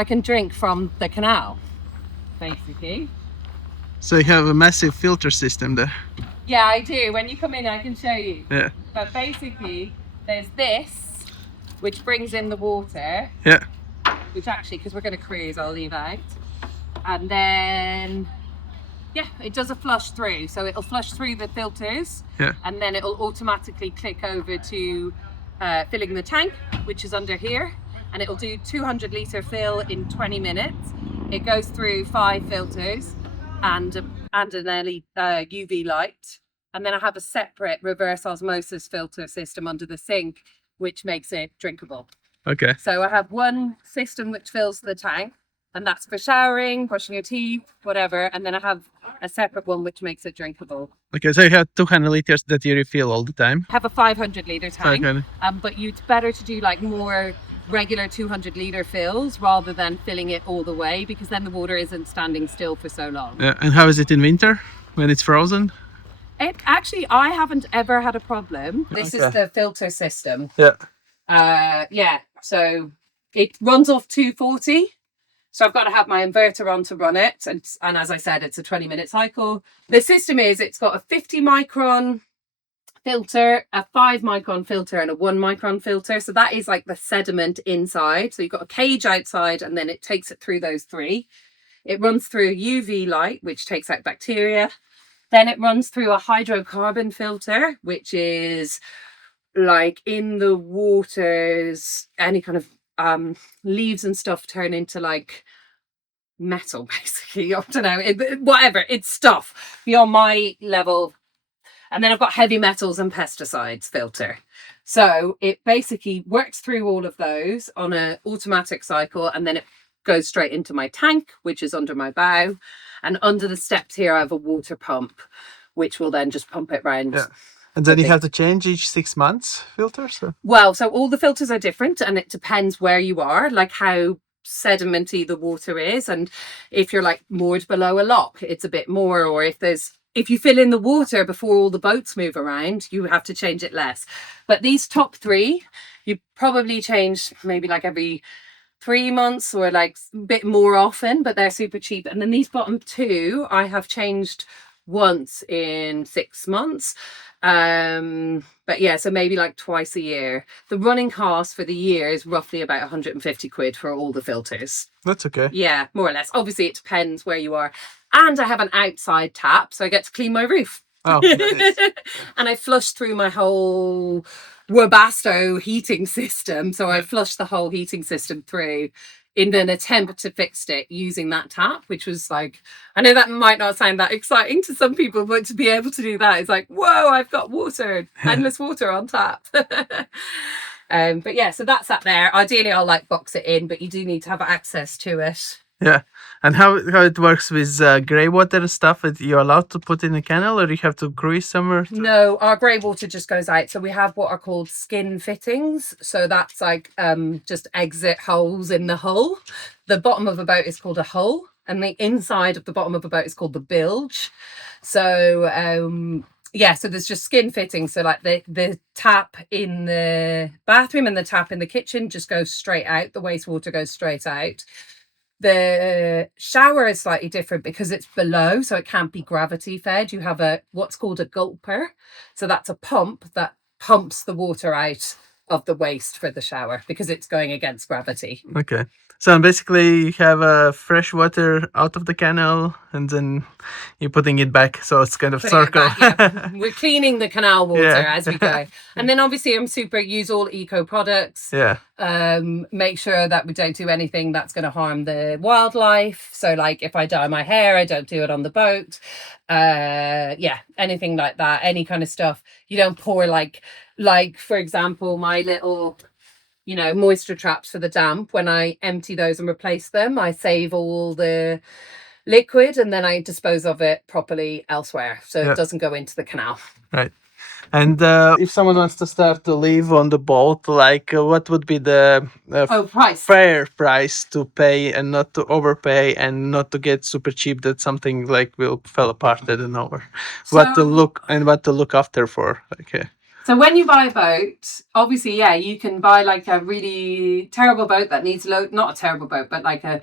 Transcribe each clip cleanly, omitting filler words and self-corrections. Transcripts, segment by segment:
I can drink from the canal, basically. So you have a massive filter system there. Yeah, I do. When you come in, I can show you. Yeah. But basically, there's this, which brings in the water. Yeah. Which actually, because we're going to cruise, I'll leave out. And then, yeah, it does a flush through. So it'll flush through the filters. Yeah. And then it'll automatically click over to filling the tank, which is under here. And it'll do 200 litre fill in 20 minutes. It goes through 5 filters and an UV light. And then I have a separate reverse osmosis filter system under the sink, which makes it drinkable. Okay. So I have one system which fills the tank, and that's for showering, brushing your teeth, whatever. And then I have a separate one which makes it drinkable. Okay, so you have 200 liters that you refill all the time. I have a 500 litre tank, 500. But it's better to do like more regular 200 litre fills rather than filling it all the way, because then the water isn't standing still for so long. Yeah, and how is it in winter when it's frozen? Actually, I haven't ever had a problem. This is the filter system. Yeah. Yeah, so it runs off 240. So I've got to have my inverter on to run it. And as I said, it's a 20-minute cycle. The system is, it's got a 50 micron filter, a 5 micron filter, and a 1 micron filter. So that is like the sediment inside. So you've got a cage outside, and then it takes it through those 3. It runs through UV light, which takes out bacteria. Then it runs through a hydrocarbon filter, which is like in the waters, any kind of leaves and stuff turn into like metal, basically. I don't know, whatever, it's stuff beyond my level. And then I've got heavy metals and pesticides filter. So it basically works through all of those on an automatic cycle, and then it goes straight into my tank, which is under my bow. And under the steps here, I have a water pump, which will then just pump it round. Yeah. And then you have to change each 6 months filters? Or? Well, so all the filters are different, and it depends where you are, like how sedimenty the water is. And if you're like moored below a lock, it's a bit more. Or if you fill in the water before all the boats move around, you have to change it less. But these top 3, you probably change maybe like every 3 months or like a bit more often, but they're super cheap. And then these bottom 2, I have changed once in 6 months. But yeah, so maybe like twice a year. The running cost for the year is roughly about 150 quid for all the filters. That's okay. Yeah, more or less. Obviously, it depends where you are. And I have an outside tap, so I get to clean my roof. Oh, nice. And I flush through my whole Webasto heating system. So I flushed the whole heating system through in an attempt to fix it using that tap, which was like, I know that might not sound that exciting to some people, but to be able to do that is like, whoa, I've got water, endless water on tap. But yeah, so that's that there. Ideally, I'll like box it in, but you do need to have access to it. Yeah. And how it works with grey water stuff, you're allowed to put in a canal, or you have to cruise somewhere? No, our grey water just goes out. So we have what are called skin fittings. So that's like just exit holes in the hull. The bottom of a boat is called a hull, and the inside of the bottom of a boat is called the bilge. So yeah, so there's just skin fittings. So like the tap in the bathroom and the tap in the kitchen just goes straight out. The wastewater goes straight out. The shower is slightly different because it's below, so it can't be gravity fed. You have what's called a gulper. So that's a pump that pumps the water out of the waste for the shower because it's going against gravity. Okay. So basically you have fresh water out of the canal and then you're putting it back. So it's kind of circle. Back, yeah. We're cleaning the canal water as we go. And then obviously I'm use all eco products. Yeah. Make sure that we don't do anything that's going to harm the wildlife. So like if I dye my hair, I don't do it on the boat. Yeah, anything like that, any kind of stuff. You don't pour like for example, my little moisture traps for the damp. When I empty those and replace them, I save all the liquid and then I dispose of it properly elsewhere, so it doesn't go into the canal. Right. And if someone wants to start to live on the boat, like what would be the fair price to pay and not to overpay and not to get super cheap that something like will fall apart? I don't know. What to look after for? Okay. So when you buy a boat, obviously, yeah, you can buy like a really terrible boat that needs not a terrible boat, but like a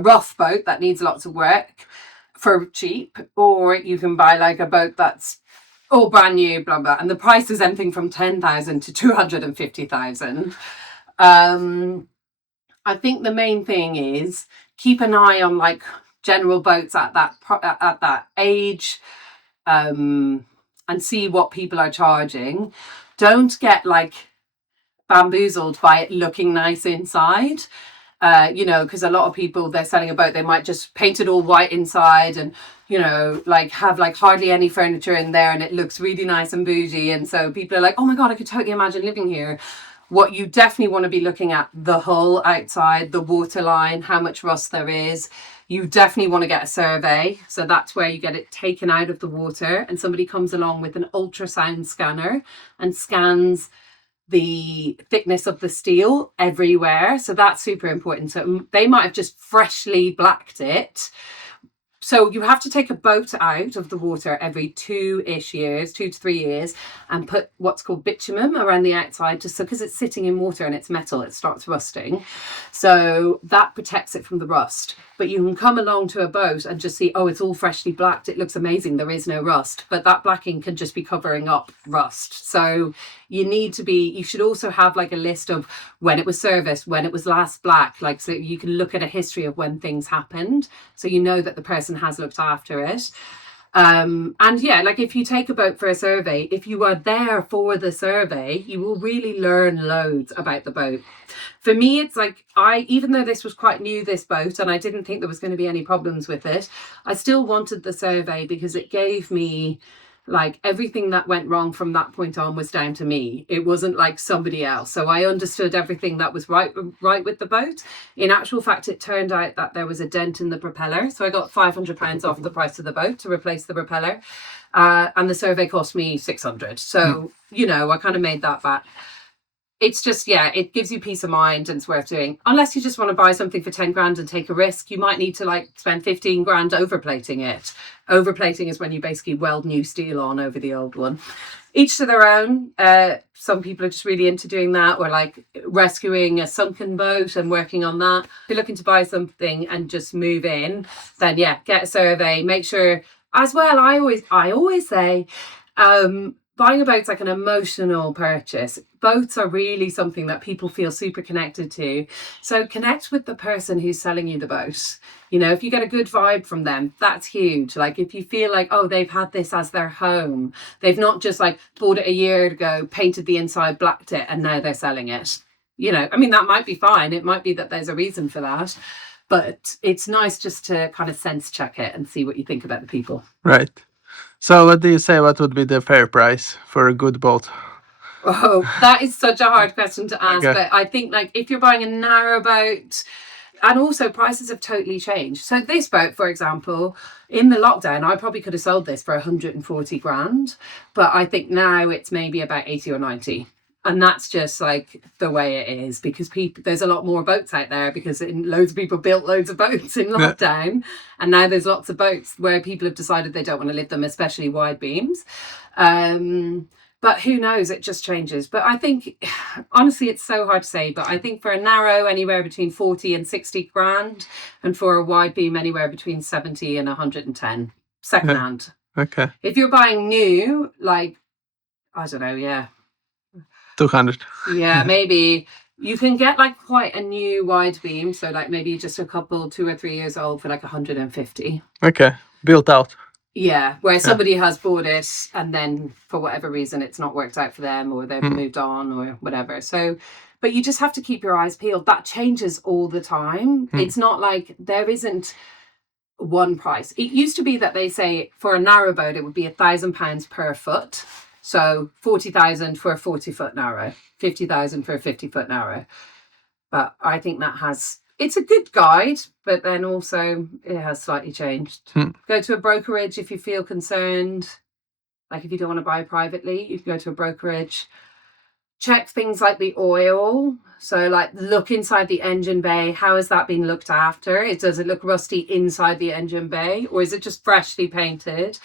rough boat that needs lots of work for cheap, or you can buy like a boat that's all brand new, blah blah, and the price is anything from 10,000 to 250,000. I think the main thing is keep an eye on like general boats at that age, and see what people are charging. Don't get like bamboozled by it looking nice inside. Because a lot of people, they're selling a boat, they might just paint it all white inside and, like have like hardly any furniture in there and it looks really nice and bougie. And so people are like, oh my God, I could totally imagine living here. What you definitely want to be looking at, the hull outside, the waterline, how much rust there is. You definitely want to get a survey. So that's where you get it taken out of the water and somebody comes along with an ultrasound scanner and scans the thickness of the steel everywhere. So that's super important. So they might have just freshly blacked it. So you have to take a boat out of the water every 2-ish years, 2 to 3 years, and put what's called bitumen around the outside, just so because it's sitting in water and it's metal, it starts rusting. So that protects it from the rust. But you can come along to a boat and just see, oh, it's all freshly blacked. It looks amazing. There is no rust. But that blacking can just be covering up rust. So you should also have like a list of when it was serviced, when it was last black, like so you can look at a history of when things happened. So you know that the person has looked after it. And yeah, like if you take a boat for a survey, if you are there for the survey, you will really learn loads about the boat. For me, it's like even though this was quite new, this boat, and I didn't think there was going to be any problems with it, I still wanted the survey because it gave me like everything that went wrong from that point on was down to me. It wasn't like somebody else. So I understood everything that was right with the boat. In actual fact, it turned out that there was a dent in the propeller. So I got £500 off the price of the boat to replace the propeller. And the survey cost me 600. So, I kind of made that back. It's just, yeah, it gives you peace of mind and it's worth doing. Unless you just want to buy something for 10 grand and take a risk, you might need to like spend 15 grand overplating it. Overplating is when you basically weld new steel on over the old one. Each to their own. Some people are just really into doing that, or like rescuing a sunken boat and working on that. If you're looking to buy something and just move in, then yeah, get a survey. Make sure as well. I always say, buying a boat's like an emotional purchase. Boats are really something that people feel super connected to. So connect with the person who's selling you the boat. If you get a good vibe from them, that's huge. Like if you feel like, oh, they've had this as their home. They've not just like bought it a year ago, painted the inside, blacked it, and now they're selling it. That might be fine. It might be that there's a reason for that. But it's nice just to kind of sense check it and see what you think about the people. Right. So what do you say, what would be the fair price for a good boat? Oh, that is such a hard question to ask. Okay. But I think like if you're buying a narrowboat, and also prices have totally changed. So this boat, for example, in the lockdown, I probably could have sold this for 140 grand. But I think now it's maybe about 80 or 90. And that's just like the way it is because there's a lot more boats out there because loads of people built loads of boats in lockdown. And now there's lots of boats where people have decided they don't want to live them, especially wide beams. But who knows, it just changes. But I think, honestly, it's so hard to say. But I think for a narrow, anywhere between 40 and 60 grand. And for a wide beam, anywhere between 70 and 110 secondhand. Okay. If you're buying new, like, I don't know, yeah. 200. Yeah, maybe. You can get like quite a new wide beam. So like maybe just a couple, 2 or 3 years old for like 150. Okay. Built out. Yeah, where somebody has bought it and then for whatever reason it's not worked out for them or they've moved on or whatever. So, but you just have to keep your eyes peeled. That changes all the time. It's not like there isn't one price. It used to be that they say for a narrowboat it would be £1,000 per foot. So 40,000 for a 40-foot narrow, 50,000 for a 50-foot narrow. But I think it's a good guide, but then also it has slightly changed. Go to a brokerage if you feel concerned. Like if you don't want to buy privately, you can go to a brokerage. check things like the oil. So like look inside the engine bay. How has that been looked after? Does it look rusty inside the engine bay, or is it just freshly painted?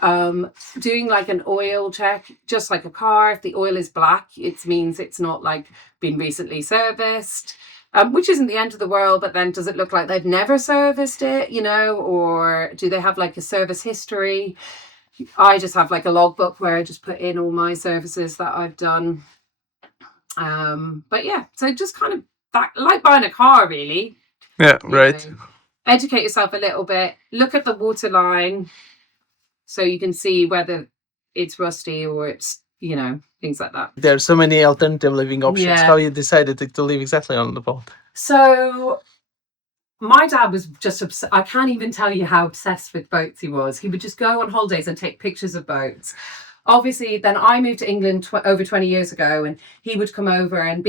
Doing like an oil check, just like a car. If the oil is black, it means it's not like been recently serviced. Which isn't the end of the world, but then does it look like they've never serviced it, you know, or do they have like a service history? I just have like a logbook where I just put in all my services that I've done. But yeah, so just kind of that, like buying a car, really. Yeah, right. Educate yourself a little bit. Look at the water line, so you can see whether it's rusty or it's, you know, things like that. There are so many alternative living options. Yeah. How you decided to live exactly on the boat? So my dad was just I can't even tell you how obsessed with boats he was. He would just go on holidays and take pictures of boats. Obviously, then I moved to England over 20 years ago, and he would come over, and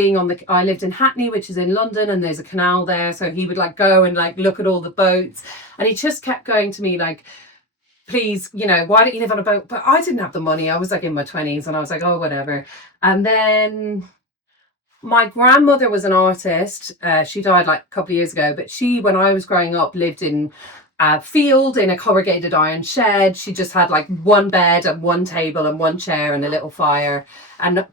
I lived in Hackney, which is in London, and there's a canal there. So he would like go and like look at all the boats, and he just kept going to me like, please, you know, why don't you live on a boat? But I didn't have the money. I was like in my 20s, and I was like, oh, whatever. And then my grandmother was an artist. She died like a couple of years ago, but she, when I was growing up, lived in a field in a corrugated iron shed. She just had like one bed and one table and one chair and a little fire, and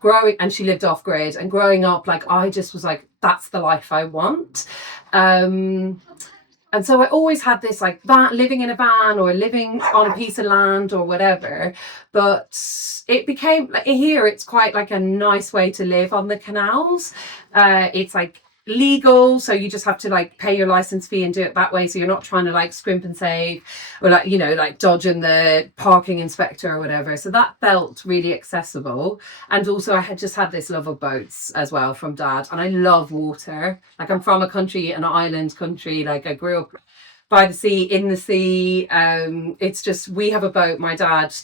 she lived off grid. And growing up, like, I just was like, that's the life I want. And so I always had this like that, living in a van or living on a piece of land or whatever. But it became like here, it's quite like a nice way to live on the canals. It's like legal, so you just have to like pay your license fee and do it that way, so you're not trying to like scrimp and save or like, you know, like dodging the parking inspector or whatever. So that felt really accessible. And also I had just had this love of boats as well from Dad, and I love water. Like, I'm from an island country. Like, I grew up by the sea, in the sea. It's just, we have a boat. My dad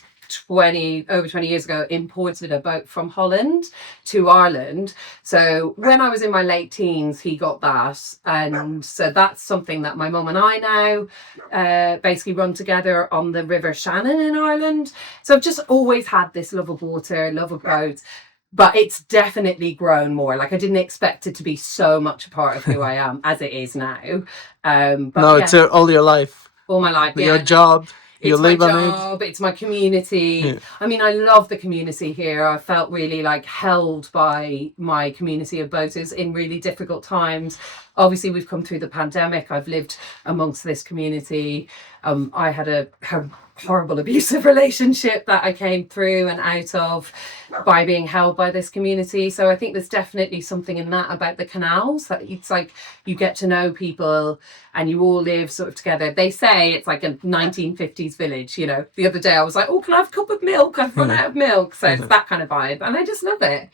over 20 years ago imported a boat from Holland to Ireland. So when I was in my late teens, he got that. And so that's something that my mum and I now basically run together on the River Shannon in Ireland. So I've just always had this love of water, love of boats. But it's definitely grown more. Like, I didn't expect it to be so much a part of who I am as it is now. But no, yeah. It's all your life. All my life, your job. It's my job, it's my community. Yeah. I mean, I love the community here. I felt really like held by my community of boaters in really difficult times. Obviously, we've come through the pandemic. I've lived amongst this community. I had a horrible abusive relationship that I came through and out of by being held by this community. So I think there's definitely something in that about the canals, that it's like you get to know people and you all live sort of together. They say it's like a 1950s village, you know. The other day I was like, oh, can I have a cup of milk? I've run out of milk. So it's that kind of vibe, and I just love it.